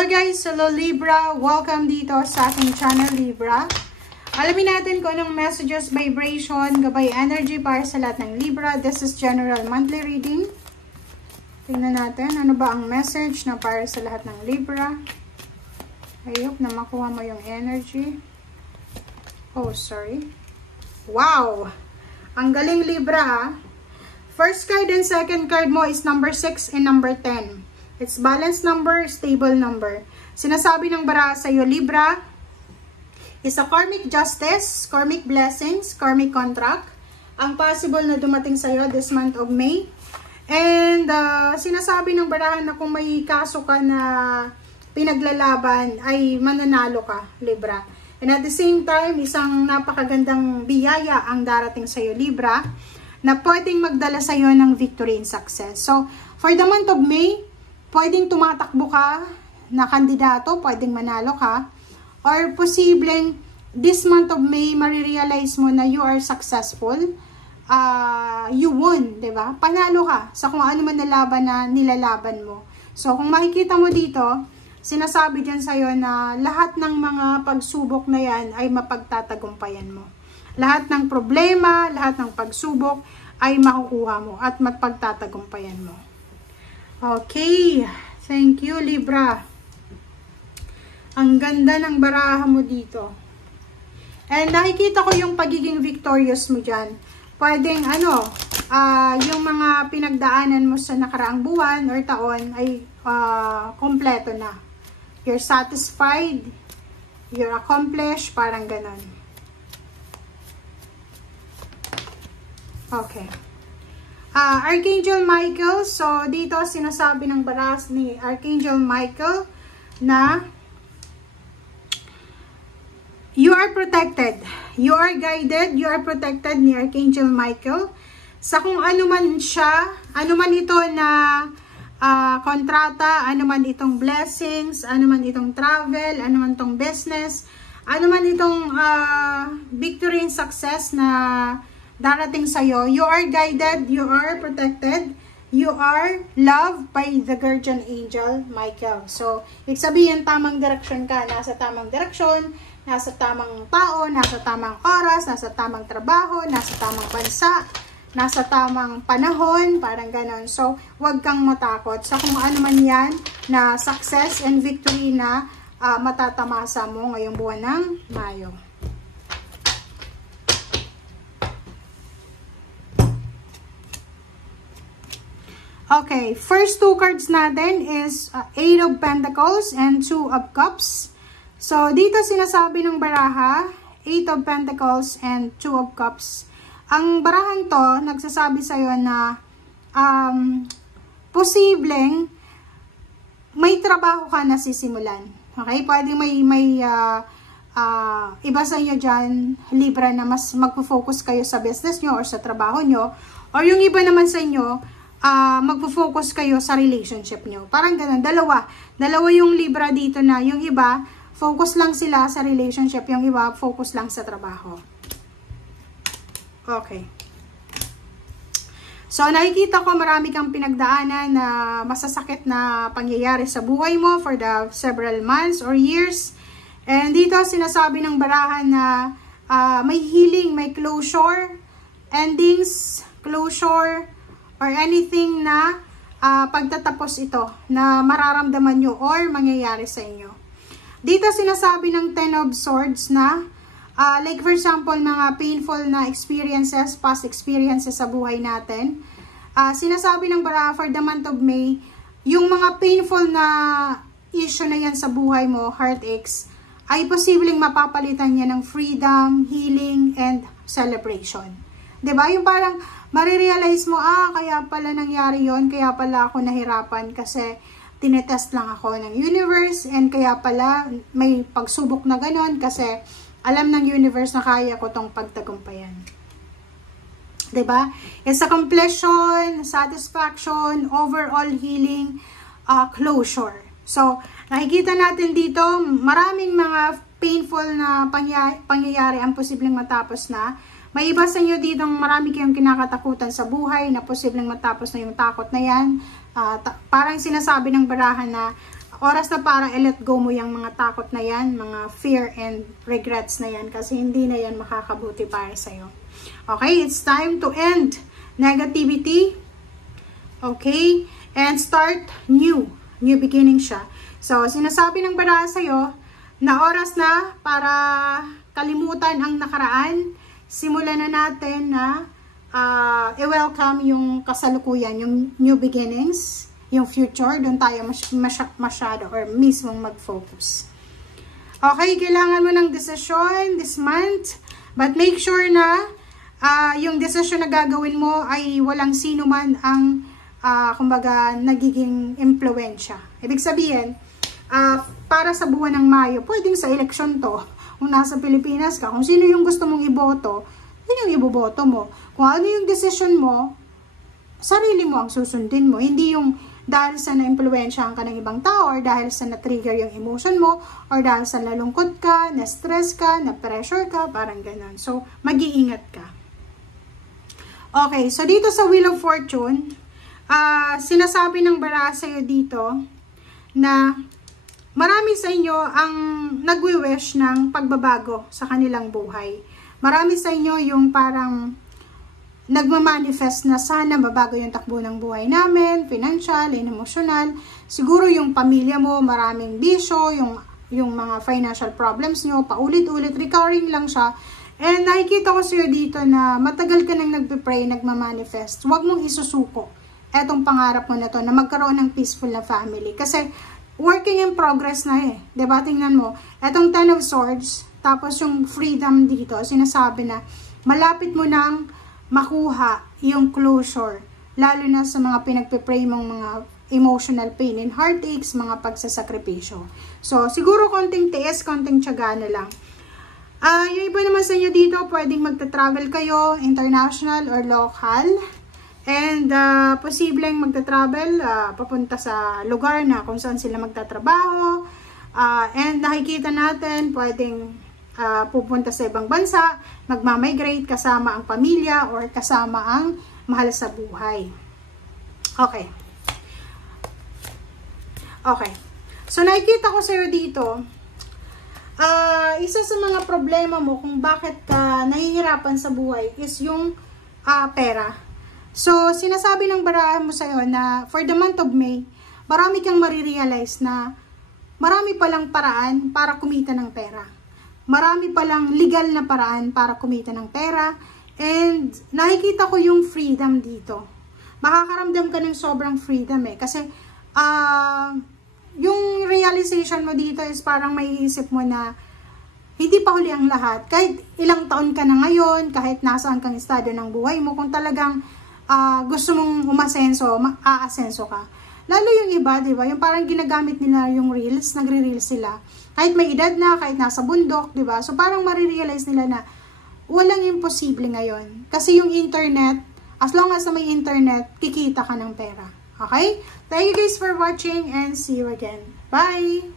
Hello guys! Hello Libra! Welcome dito sa aking channel Libra. Alamin natin kung anong messages, vibration, gabay energy para sa lahat ng Libra. This is general monthly reading. Tingnan natin ano ba ang message na para sa lahat ng Libra. Ayok na makuha mo yung energy. Oh, sorry. Wow! Ang galing Libra ha. First card and second card mo is number 6 and number 10. It's balanced number, stable number. Sinasabi ng baraha sa iyo, Libra, is a karmic justice, karmic blessings, karmic contract. Ang possible na dumating sa iyo this month of May. And sinasabi ng baraha na kung may kaso ka na pinaglalaban, ay mananalo ka, Libra. And at the same time, isang napakagandang biyaya ang darating sa iyo, Libra, na pwedeng magdala sa iyo ng victory and success. So, for the month of May, pwedeng tumatakbo ka na kandidato, pwedeng manalo ka, or posibleng this month of May, marirealize mo na you are successful, you won, diba? Panalo ka sa kung ano man na laban na nilalaban mo. So, kung makikita mo dito, sinasabi dyan sa'yo na lahat ng mga pagsubok na yan ay mapagtatagumpayan mo. Lahat ng problema, lahat ng pagsubok ay makukuha mo at mapagtatagumpayan mo. Okay, thank you Libra. Ang ganda ng baraha mo dito. And nakikita ko yung pagiging victorious mo dyan. Pwedeng yung mga pinagdaanan mo sa nakaraang buwan or taon ay kompleto na. You're satisfied, you're accomplished, parang ganon. Okay. Archangel Michael, so dito sinasabi ng baras ni Archangel Michael na you are protected, you are guided, you are protected ni Archangel Michael sa kung ano man siya, ano man ito na kontrata, ano man itong blessings, ano man itong travel, ano man itong business, ano man itong victory and success na darating sa'yo. You are guided, you are protected, you are loved by the guardian angel, Michael. So, ibig sabihin, tamang direksyon ka, nasa tamang direksyon, nasa tamang tao, nasa tamang oras, nasa tamang trabaho, nasa tamang bansa, nasa tamang panahon, parang ganon. So, huwag kang matakot sa kung ano man yan na success and victory na matatamasa mo ngayong buwan ng Mayo. Okay, first two cards natin is 8 of Pentacles and 2 of Cups. So, dito sinasabi ng baraha, 8 of Pentacles and 2 of Cups. Ang barahan to, nagsasabi sa'yo na posibleng may trabaho ka na sisimulan. Okay, pwede may iba sa inyo dyan, Libra, na mas magpo-focus kayo sa business nyo or sa trabaho nyo. Or yung iba naman sa inyo, magpo-focus kayo sa relationship nyo. Parang ganun, dalawa yung Libra dito na yung iba, focus lang sila sa relationship, yung iba, focus lang sa trabaho. Okay. So, nakikita ko marami kang pinagdaanan na masasakit na pangyayari sa buhay mo for the several months or years. And dito, sinasabi ng barahan na may healing, may closure, endings, closure, or anything na pagtatapos ito na mararamdaman nyo or mangyayari sa inyo. Dito sinasabi ng 10 of Swords na like for example mga painful na experiences, past experiences sa buhay natin. Sinasabi ng baraha for the month of May, yung mga painful na issue na yan sa buhay mo, heartaches, ay posibleng mapapalitan niya ng freedom, healing, and celebration. Diba? Yung parang marirealize mo, kaya pala nangyari yon, kaya pala ako nahirapan kasi tinetest lang ako ng universe and kaya pala may pagsubok na ganon kasi alam ng universe na kaya ko tong pagtagumpayan. Diba? It's a completion, satisfaction, overall healing, closure. So, nakikita natin dito, maraming mga painful na pangyayari ang posibleng matapos na. May iba sa inyo dito, marami kayong kinakatakutan sa buhay na posibleng matapos na yung takot na yan. Parang sinasabi ng barahan na Oras na para i-let go mo yung mga takot na yan, mga fear and regrets na yan, kasi hindi na yan makakabuti para sa'yo. Okay, it's time to end negativity. Okay, and start new beginning siya. So, sinasabi ng baraha sa'yo na oras na para kalimutan ang nakaraan. Simulan na natin na i-welcome yung kasalukuyan, yung new beginnings, yung future. Doon tayo masyado or mismong mag-focus. Okay, kailangan mo ng desisyon this month, but make sure na yung desisyon na gagawin mo ay walang sino man ang kumbaga nagiging impluwensya. Ibig sabihin, para sa buwan ng Mayo, pwedeng sa eleksyon to. Kung nasa Pilipinas ka, kung sino yung gusto mong iboto, yun yung iboboto mo. Kung ano yung decision mo, sarili mo ang susundin mo. Hindi yung dahil sa na-impluwensyahan ka ng ibang tao, or dahil sa na-trigger yung emotion mo, or dahil sa nalungkot ka, na-stress ka, na-pressure ka, parang ganun. So, mag-iingat ka. Okay, so dito sa Wheel of Fortune, sinasabi ng baraha sa'yo dito na marami sa inyo ang nagwi-wish ng pagbabago sa kanilang buhay. Marami sa inyo yung parang nagmamanifest na sana mabago yung takbo ng buhay namin, financial and emotional. Siguro yung pamilya mo, maraming bisyo, yung mga financial problems nyo, paulit-ulit, recurring lang siya. And nakikita ko sa'yo dito na matagal ka nang nagpe-pray, nagmamanifest. Huwag mong isusuko etong pangarap mo na to, na magkaroon ng peaceful na family. Kasi working in progress na eh. Diba? Tingnan mo, etong 10 of Swords, tapos yung freedom dito, sinasabi na malapit mo nang makuha yung closure. Lalo na sa mga pinagpe-pray mong mga emotional pain and heartaches, mga pagsasakripisyo. So, siguro konting tiis, konting tiyaga na lang. Yung iba naman sa inyo dito, pwedeng magta-travel kayo, international or local. And posibleng magta-travel papunta sa lugar na kung saan sila magtatrabaho. And nakikita natin, pwedeng pupunta sa ibang bansa, magmamigrate kasama ang pamilya or kasama ang mahal sa buhay. Okay. Okay. So, nakikita ko sa'yo dito, isa sa mga problema mo kung bakit ka nahihirapan sa buhay is yung pera. So, sinasabi ng baraha mo sa'yo na for the month of May, marami kang marirealize na marami palang paraan para kumita ng pera. Marami palang legal na paraan para kumita ng pera. And nakikita ko yung freedom dito. Makakaramdam ka ng sobrang freedom eh. Kasi yung realization mo dito is parang may isip mo na hindi pa huli ang lahat. Kahit ilang taon ka na ngayon, kahit nasaan kang estado ng buhay mo, kung talagang gusto mong umasenso, aasenso ka. Lalo yung iba, di ba? Yung parang ginagamit nila yung reels, nagre-reels sila. Kahit may edad na, kahit nasa bundok, di ba? So parang marirealize nila na walang imposible ngayon. Kasi yung internet, as long as may internet, kikita ka ng pera. Okay? Thank you guys for watching and see you again. Bye!